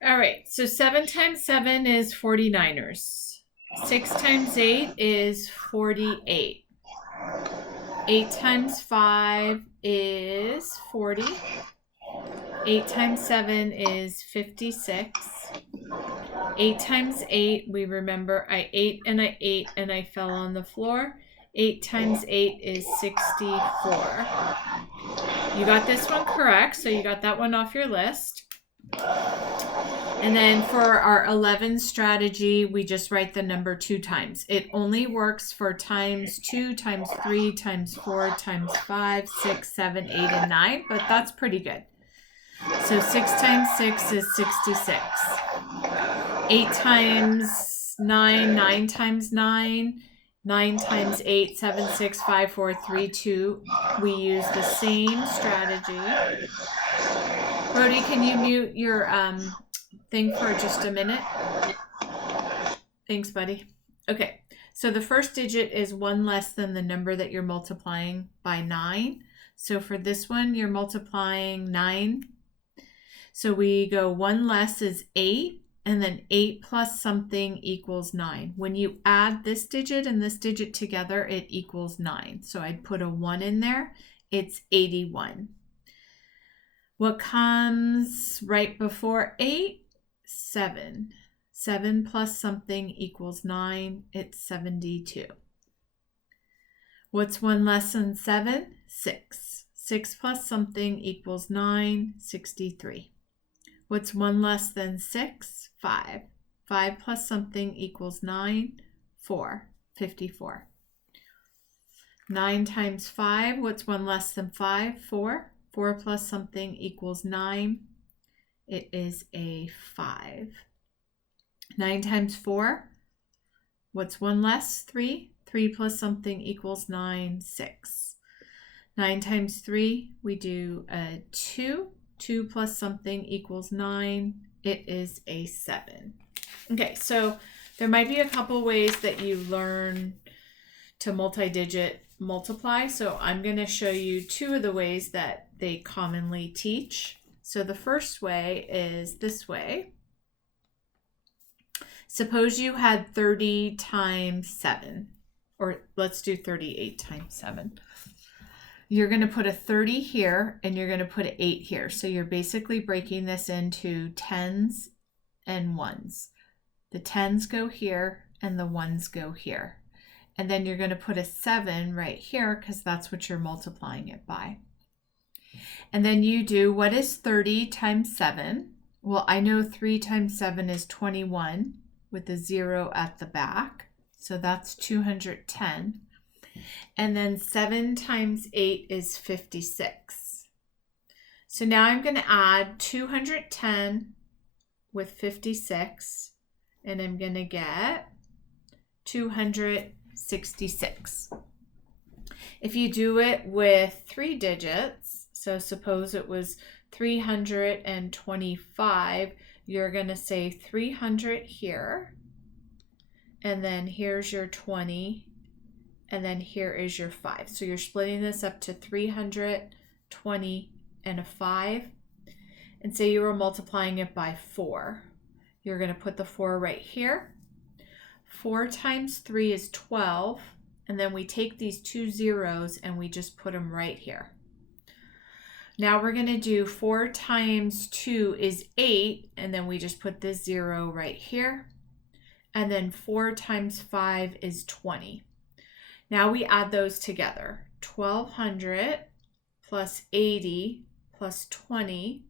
All right, so 7 times 7 is 49ers. 6 times 8 is 48. 8 times 5 is 40. 8 times 7 is 56. 8 times 8, we remember I ate and I ate and I fell on the floor. 8 times 8 is 64. You got this one correct, so you got that one off your list. And then for our 11 strategy, we just write the number 2 times. It only works for times 2, times 3, times 4, times 5, 6, 7, 8, and 9, but that's pretty good. So 6 times 6 is 66. 8 times 9, 9 times 9, 9 times 8, 7, 6, 5, 4, 3, 2. We use the same strategy. Brody, can you mute your thing for just a minute? Thanks, buddy. Okay, so the first digit is 1 less than the number that you're multiplying by 9. So for this one, you're multiplying 9. So we go 1 less is 8, and then 8 plus something equals 9. When you add this digit and this digit together, it equals 9. So I'd put a 1 in there. It's 81. What comes right before 8? 7. 7 plus something equals 9. It's 72. What's 1 less than 7? 6. 6 plus something equals 9. 63. What's 1 less than 6? 5. 5 plus something equals 9. 4. 54. 9 times 5. What's 1 less than 5? 4. 4 plus something equals 9. It is a 5. 9 times 4. What's 1 less? 3. 3 plus something equals 9. 6. 9 times 3, we do a 2. 2 plus something equals 9. It is a 7. Okay, so there might be a couple ways that you learn to multi-digit multiply. So I'm going to show you 2 of the ways that they commonly teach. So the first way is this way. Suppose you had 30 times 7, or let's do 38 times 7. You're going to put a 30 here and you're going to put an 8 here. So you're basically breaking this into tens and ones. The tens go here and the ones go here. And then you're going to put a 7 right here because that's what you're multiplying it by. And then you do, what is 30 times 7? Well, I know 3 times 7 is 21 with a 0 at the back. So that's 210. And then 7 times 8 is 56. So now I'm going to add 210 with 56, and I'm going to get 266. If you do it with 3 digits, so suppose it was 325, you're going to say 300 here, and then here's your 20, and then here is your 5. So you're splitting this up to 320 and a 5. And say you were multiplying it by 4. You're going to put the 4 right here. 4 times 3 is 12. And then we take these 2 zeros and we just put them right here. Now we're going to do 4 times 2 is 8. And then we just put this 0 right here. And then 4 times 5 is 20. Now we add those together. 1200 plus 80 plus 20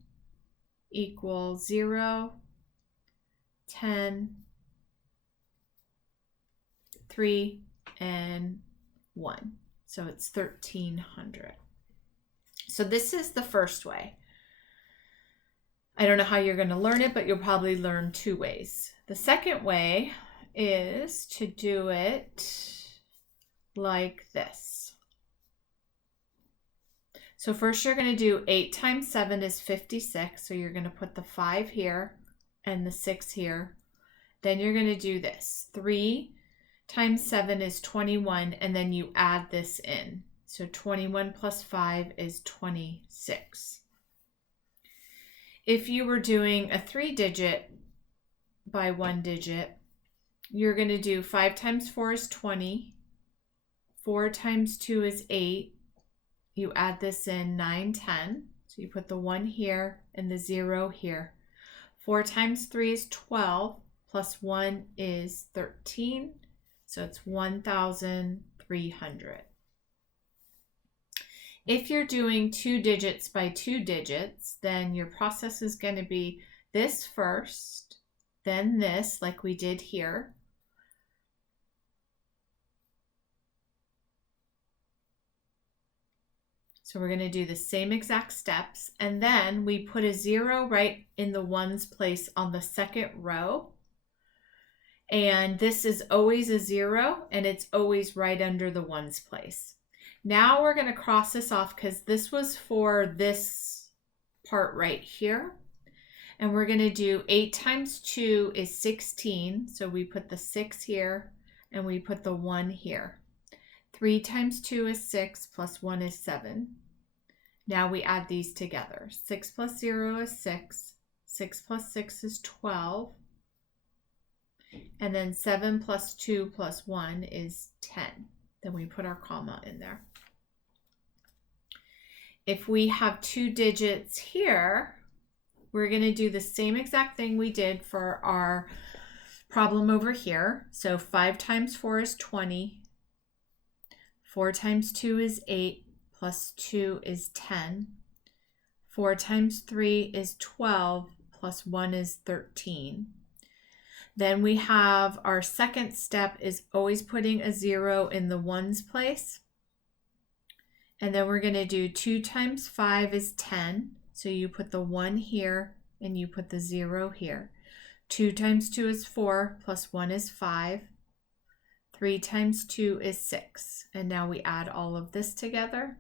equals 0, 10, 3, and 1. So it's 1300. So this is the first way. I don't know how you're going to learn it, but you'll probably learn 2 ways. The second way is to do it like this. So first you're going to do 8 times 7 is 56. So you're going to put the 5 here and the 6 here. Then you're going to do this. 3 times 7 is 21, and then you add this in. So 21 plus 5 is 26. If you were doing a 3-digit by 1 digit, you're going to do 5 times 4 is 20. 4 times 2 is 8. You add this in 9, 10. So you put the 1 here and the 0 here. 4 times 3 is 12. Plus 1 is 13. So it's 1,300. If you're doing 2 digits by 2 digits, then your process is going to be this first, then this, like we did here. So we're going to do the same exact steps, and then we put a 0 right in the ones place on the second row. And this is always a 0, and it's always right under the ones place. Now we're going to cross this off because this was for this part right here. And we're going to do 8 times 2 is 16. So we put the 6 here and we put the 1 here. 3 times 2 is 6 plus 1 is 7. Now we add these together. 6 plus 0 is 6. 6 plus 6 is 12. And then 7 plus 2 plus 1 is 10. Then we put our comma in there. If we have 2 digits here, we're going to do the same exact thing we did for our problem over here. So 5 times 4 is 20. 4 times 2 is 8, plus 2 is 10. 4 times 3 is 12, plus 1 is 13. Then we have our second step is always putting a 0 in the ones place. And then we're going to do 2 times 5 is 10. So you put the 1 here and you put the 0 here. 2 times 2 is 4 plus 1 is 5. 3 times 2 is 6. And now we add all of this together.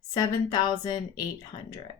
7,800.